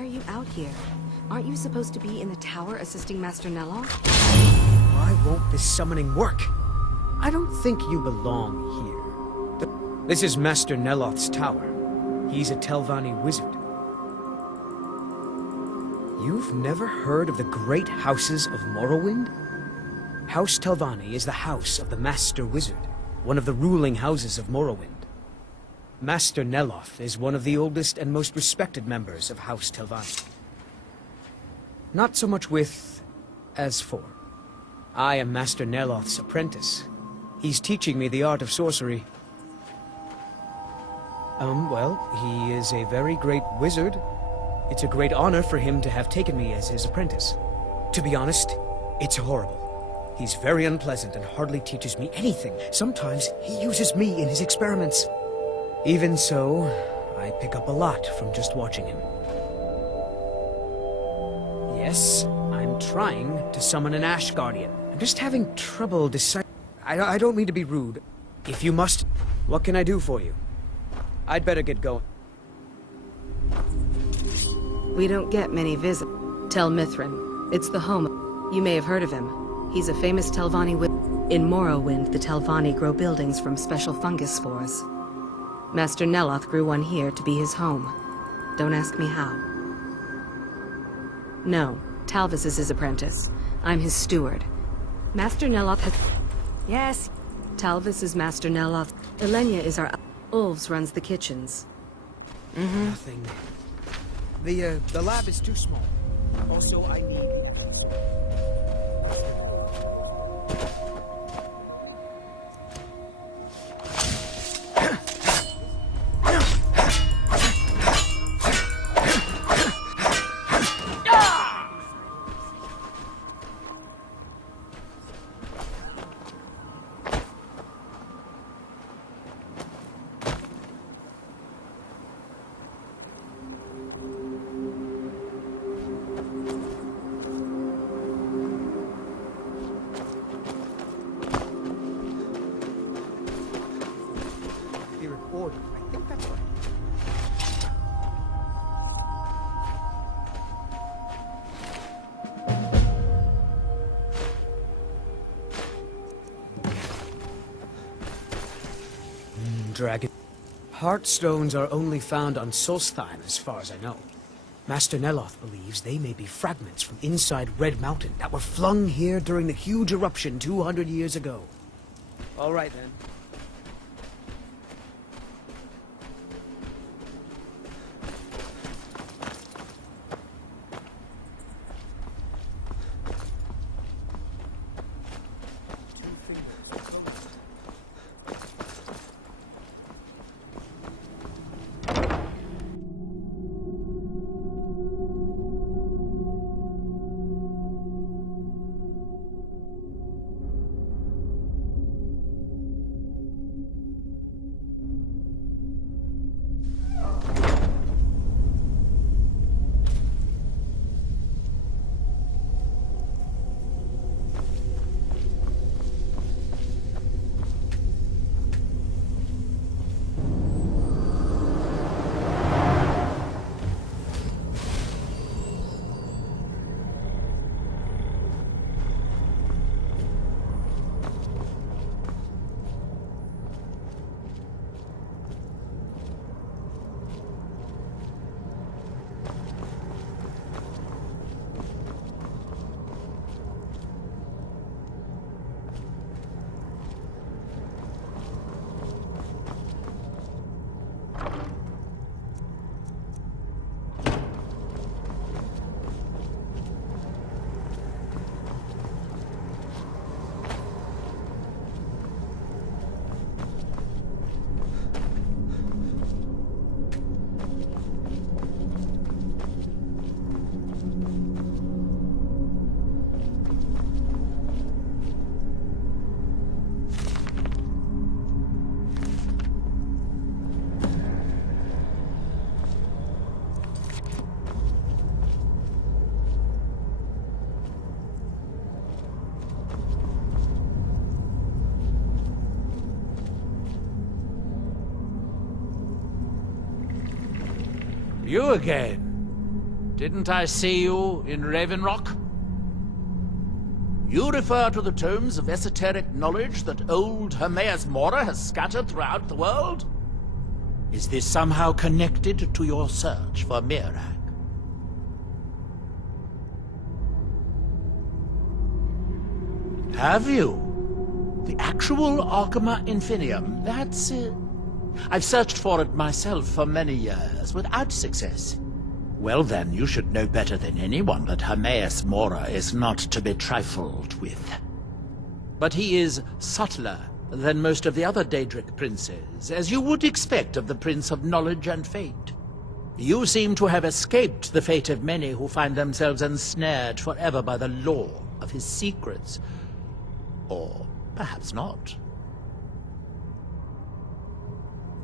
Why are you out here? Aren't you supposed to be in the tower assisting Master Neloth? Why won't this summoning work? I don't think you belong here. This is Master Neloth's tower. He's a Telvanni wizard. You've never heard of the great houses of Morrowind? House Telvanni is the house of the Master Wizard, one of the ruling houses of Morrowind. Master Neloth is one of the oldest and most respected members of House Telvanni. Not so much with, as for. I am Master Neloth's apprentice. He's teaching me the art of sorcery. Well, he is a very great wizard. It's a great honor for him to have taken me as his apprentice. To be honest, it's horrible. He's very unpleasant and hardly teaches me anything. Sometimes he uses me in his experiments. Even so, I pick up a lot from just watching him. Yes, I'm trying to summon an Ash Guardian. I'm just having trouble deciding. I don't mean to be rude. If you must, what can I do for you? I'd better get going. We don't get many visits. Tel Mithrin. It's the home. You may have heard of him. He's a famous Telvanni wizard. In Morrowind, the Telvanni grow buildings from special fungus spores. Master Neloth grew one here to be his home. Don't ask me how. No, Talvis is his apprentice. I'm his steward. Master Neloth has... Yes. Talvis is Master Neloth. Elenia is our... Ulves runs the kitchens. Nothing. The lab is too small. Also, I need... order. I think that's right. Dragon. Heartstones are only found on Solstheim, as far as I know. Master Neloth believes they may be fragments from inside Red Mountain that were flung here during the huge eruption 200 years ago. All right, then. You again. Didn't I see you in Raven Rock? You refer to the tomes of esoteric knowledge that old Hermaeus Mora has scattered throughout the world? Is this somehow connected to your search for Miraak? Have you? The actual Arcama Infinium, that's it. I've searched for it myself for many years, without success. Well then, you should know better than anyone that Hermaeus Mora is not to be trifled with. But he is subtler than most of the other Daedric princes, as you would expect of the Prince of Knowledge and Fate. You seem to have escaped the fate of many who find themselves ensnared forever by the law of his secrets. Or perhaps not.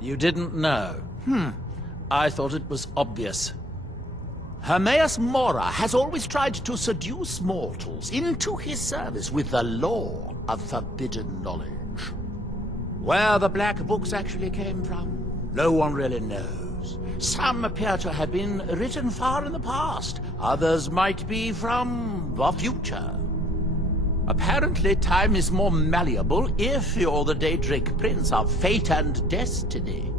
You didn't know? I thought it was obvious. Hermaeus Mora has always tried to seduce mortals into his service with the law of forbidden knowledge. Where the Black Books actually came from, no one really knows. Some appear to have been written far in the past. Others might be from the future. Apparently, time is more malleable if you're the Daedric Prince of Fate and Destiny.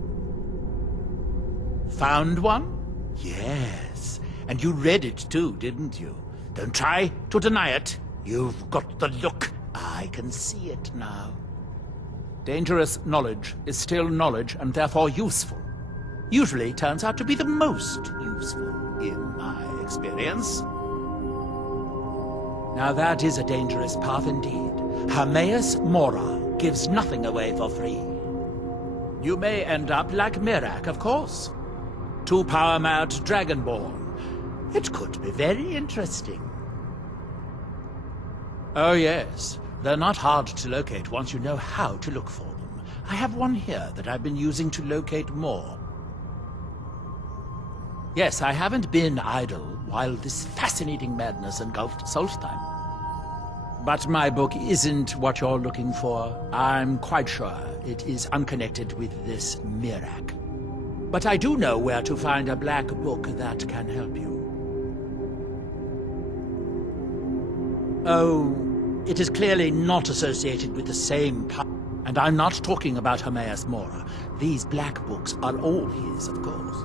Found one? Yes. And you read it too, didn't you? Don't try to deny it. You've got the look. I can see it now. Dangerous knowledge is still knowledge and therefore useful. Usually turns out to be the most useful, in my experience. Now that is a dangerous path indeed. Hermaeus Mora gives nothing away for free. You may end up like Miraak, of course. 2-power-mad Dragonborn. It could be very interesting. Oh yes, they're not hard to locate once you know how to look for them. I have one here that I've been using to locate more. Yes, I haven't been idle while this fascinating madness engulfed Solstheim. But my book isn't what you're looking for. I'm quite sure it is unconnected with this Miraak. But I do know where to find a black book that can help you. Oh, it is clearly not associated with the same power. And I'm not talking about Hermaeus Mora. These black books are all his, of course.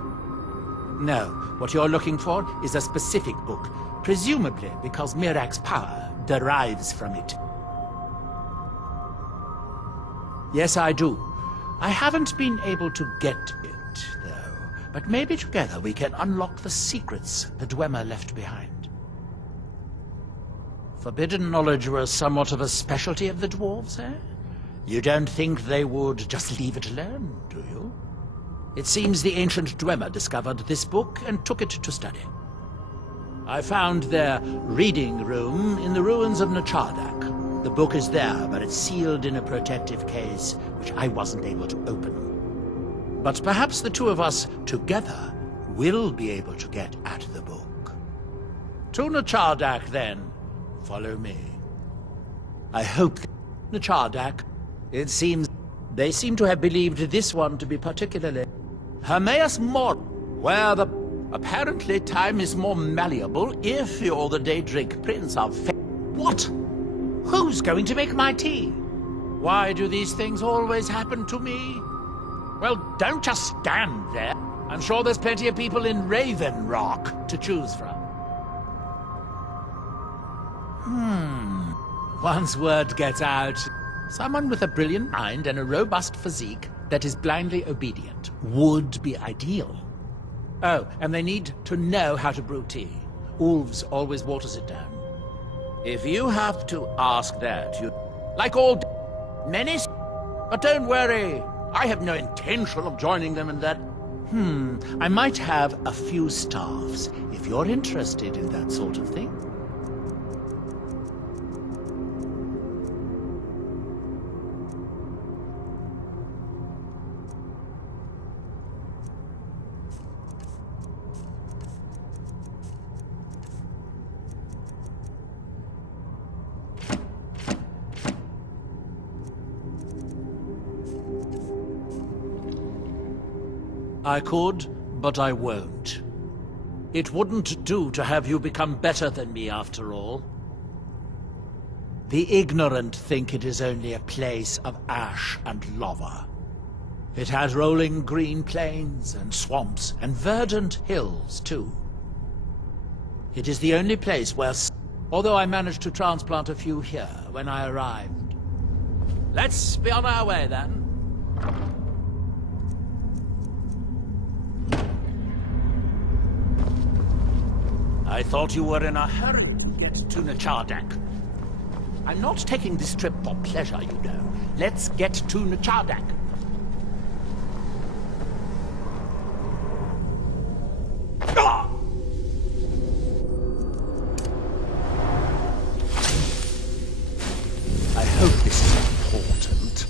No, what you're looking for is a specific book, presumably because Miraak's power derives from it. Yes, I do. I haven't been able to get it, though. But maybe together we can unlock the secrets the Dwemer left behind. Forbidden knowledge was somewhat of a specialty of the dwarves, eh? You don't think they would just leave it alone, do you? It seems the ancient Dwemer discovered this book and took it to study. I found their reading room in the ruins of Nachardak. The book is there, but it's sealed in a protective case, which I wasn't able to open. But perhaps the two of us together will be able to get at the book. To Nachardak, then. Follow me. I hope Nachardak. It seems they seem to have believed this one to be particularly Hermaeus Mora, where the apparently time is more malleable if you're the Daedric Prince of Fate. What? Who's going to make my tea? Why do these things always happen to me? Well, don't just stand there. I'm sure there's plenty of people in Raven Rock to choose from. Once word gets out, someone with a brilliant mind and a robust physique that is blindly obedient would be ideal. Oh, and they need to know how to brew tea. Ulves always waters it down. If you have to ask that, you... Like all menace? But don't worry, I have no intention of joining them in that... I might have a few staffs, if you're interested in that sort of thing. I could, but I won't. It wouldn't do to have you become better than me, after all. The ignorant think it is only a place of ash and lava. It has rolling green plains and swamps and verdant hills, too. It is the only place where... although I managed to transplant a few here when I arrived. Let's be on our way, then. I thought you were in a hurry to get to Nachardak. I'm not taking this trip for pleasure, you know. Let's get to Nachardak. I hope this is important.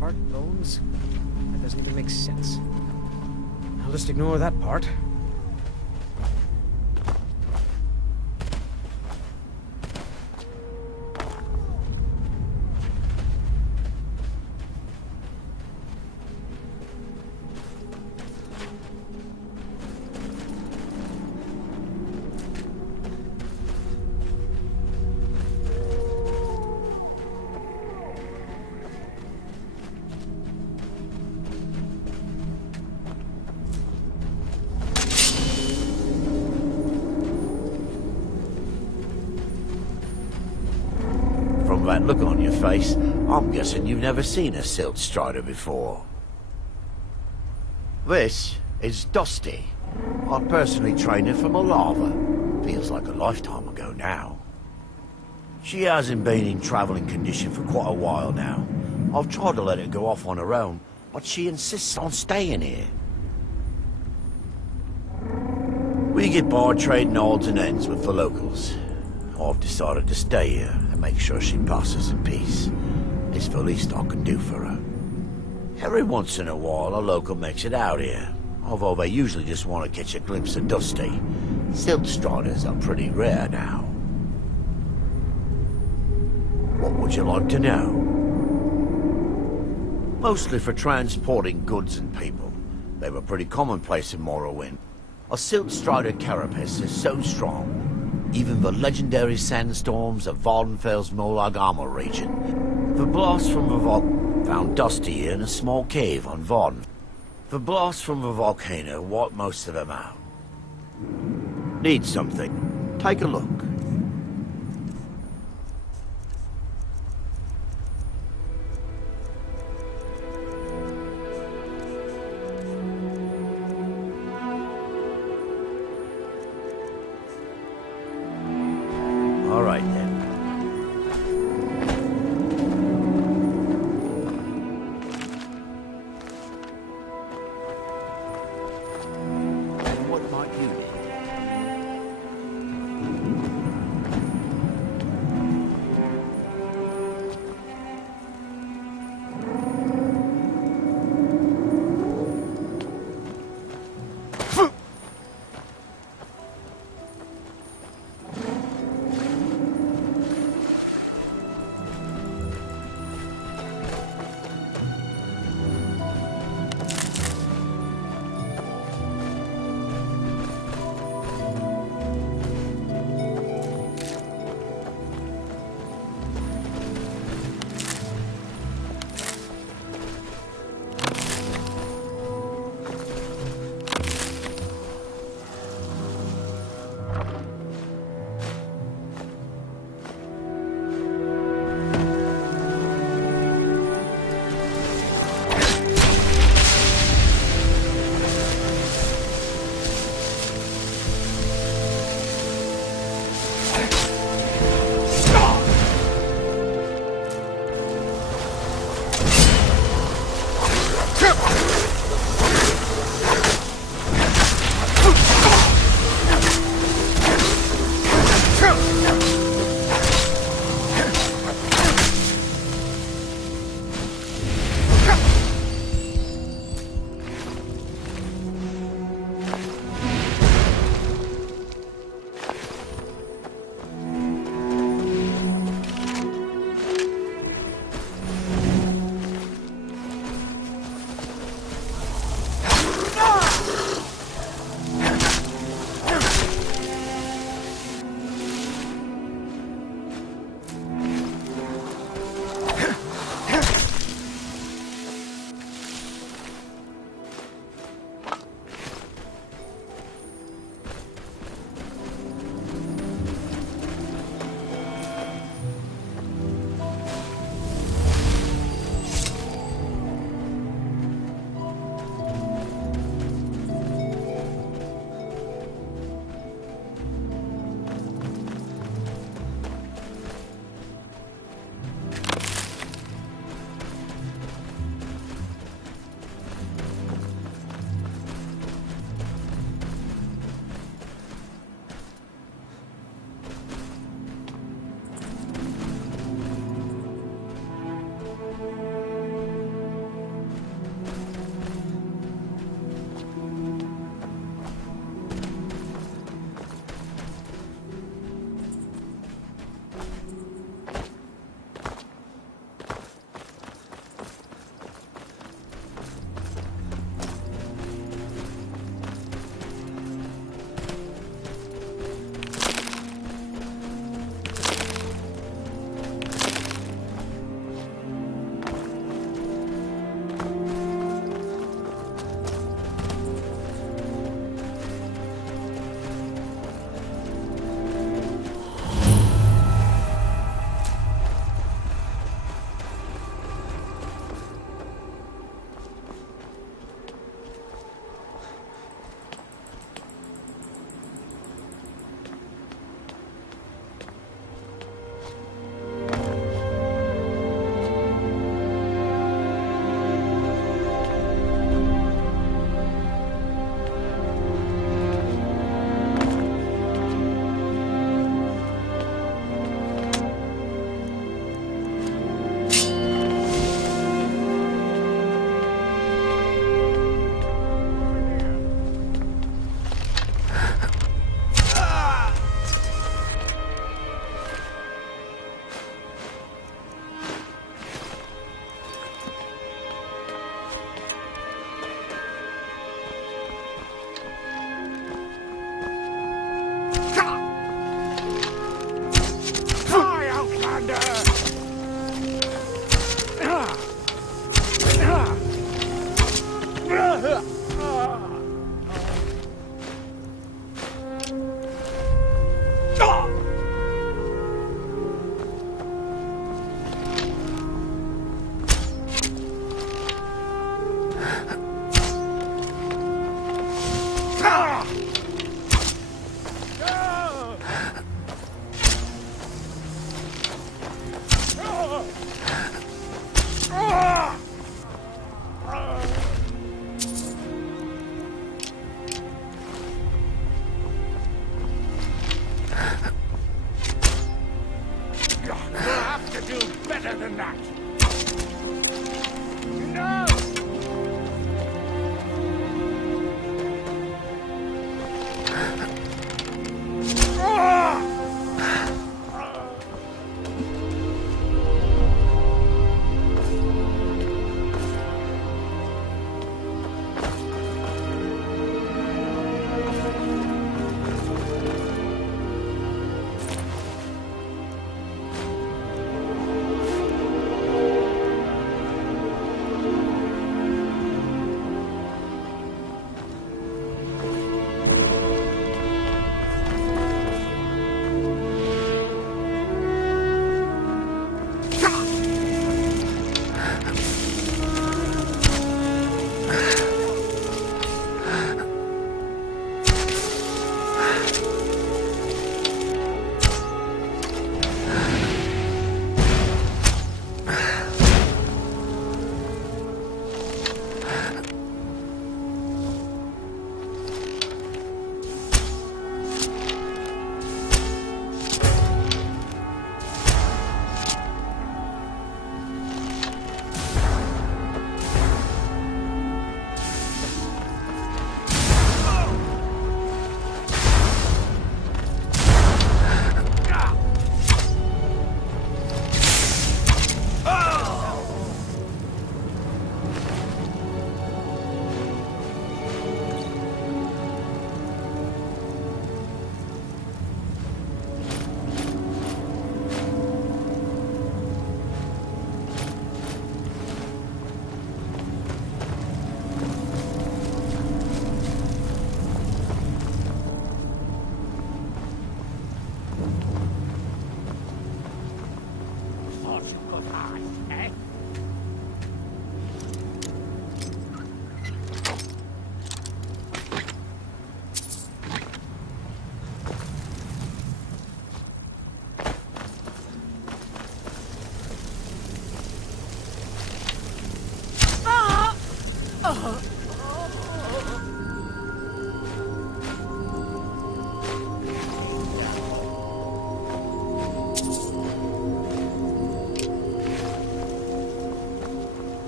Tart bones? That doesn't even make sense. I'll just ignore that part. From that look on your face, I'm guessing you've never seen a silt strider before. This is Dusty. I personally trained her from a lava. Feels like a lifetime ago now. She hasn't been in traveling condition for quite a while now. I've tried to let her go off on her own, but she insists on staying here. We get by trading odds and ends with the locals. I've decided to stay here and make sure she passes in peace. It's the least I can do for her. Every once in a while, a local makes it out here, although they usually just want to catch a glimpse of Dusty. Silt striders are pretty rare now. What would you like to know? Mostly for transporting goods and people. They were pretty commonplace in Morrowind. A silt strider carapace is so strong, even the legendary sandstorms of Vardenfell's Molag Armor region. The blast from the found Dusty in a small cave on Varden. The blast from the volcano wiped most of them out. Need something? Take a look. All right, then. And what might you be?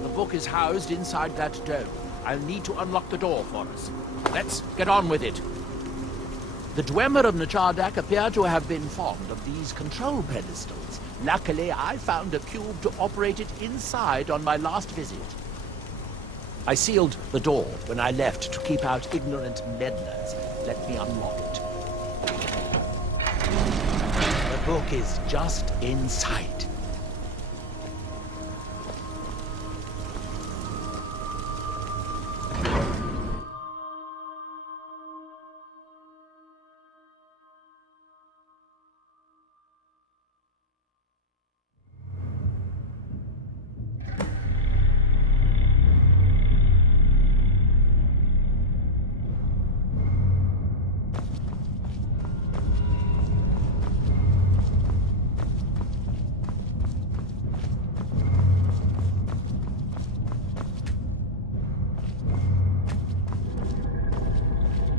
The book is housed inside that dome. I'll need to unlock the door for us. Let's get on with it. The Dwemer of Nachardak appear to have been fond of these control pedestals. Luckily, I found a cube to operate it inside on my last visit. I sealed the door when I left to keep out ignorant meddlers. Let me unlock it. The book is just inside.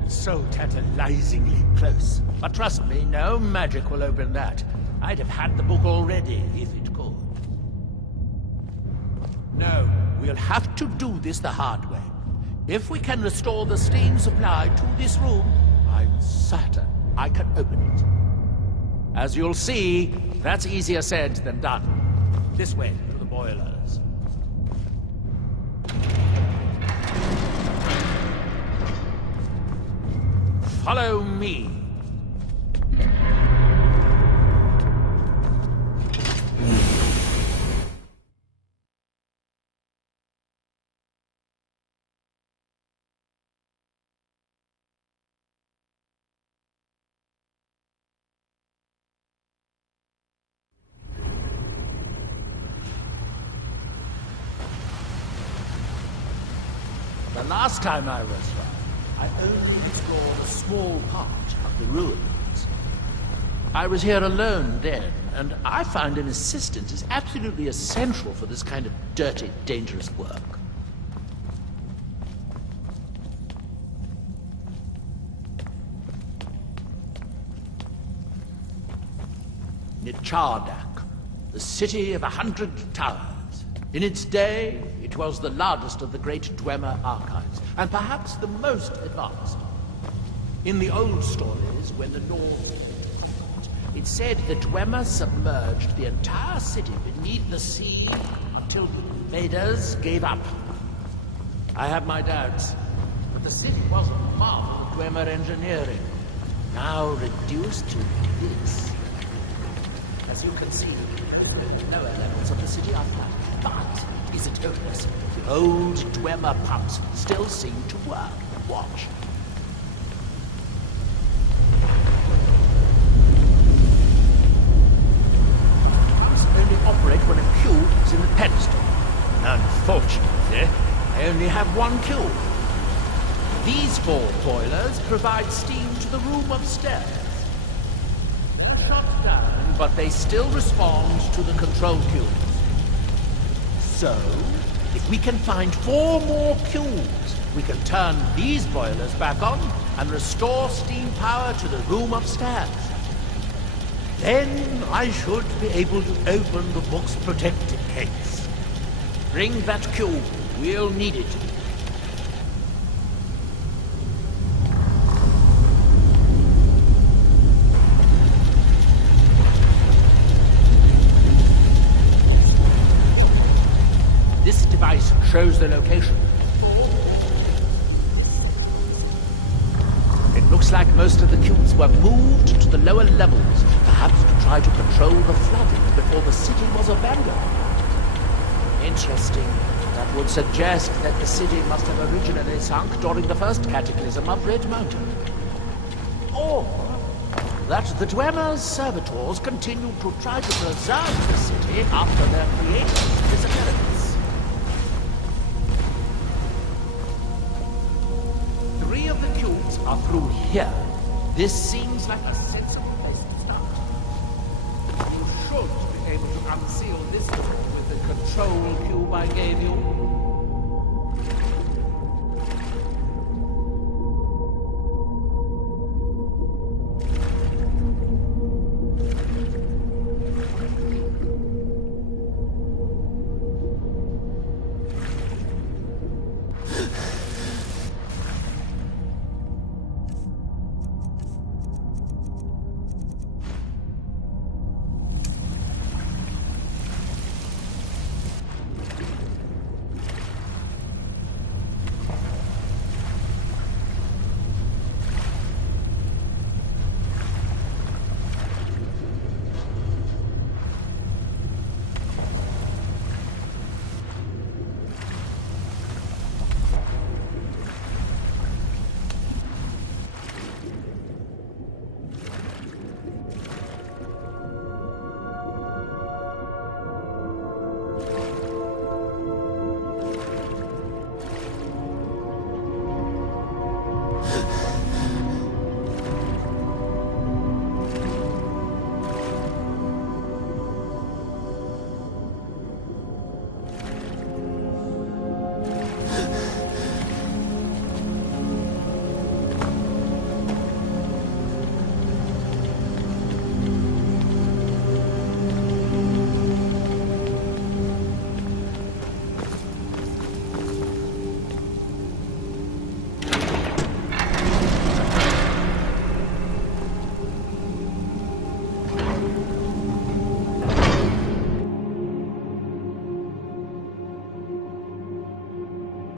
So tantalizingly close. But trust me, no magic will open that. I'd have had the book already, if it could. No, we'll have to do this the hard way. If we can restore the steam supply to this room, I'm certain I can open it. As you'll see, that's easier said than done. This way, to the boilers. Follow me. The last time I was here, I only explored a small part of the ruins. I was here alone then, and I found an assistant is absolutely essential for this kind of dirty, dangerous work. Nachardak, the city of 100 towers. In its day, it was the largest of the great Dwemer archives, and perhaps the most advanced. In the old stories, when the North fought, it said the Dwemer submerged the entire city beneath the sea until the invaders gave up. I have my doubts, but the city was a marvel of Dwemer engineering, now reduced to this. As you can see, the lower levels of the city are flat. But is it hopeless? The old Dwemer pumps still seem to work. Watch. Pumps only operate when a cube is in the pedestal. Unfortunately, I only have one cube. These 4 boilers provide steam to the room upstairs. Shut down, but they still respond to the control cube. So, if we can find 4 more cubes, we can turn these boilers back on and restore steam power to the room upstairs. Then I should be able to open the book's protective case. Bring that cube. We'll need it. This device shows the location. It looks like most of the cubes were moved to the lower levels, perhaps to try to control the flooding before the city was abandoned. Interesting. That would suggest that the city must have originally sunk during the first cataclysm of Red Mountain. Or that the Dwemer's servitors continue to try to preserve the city after their creator's disappearance. 3 of the cubes are through here. This seems like a sensible place to start. You should be able to unseal this door with the control cube I gave you.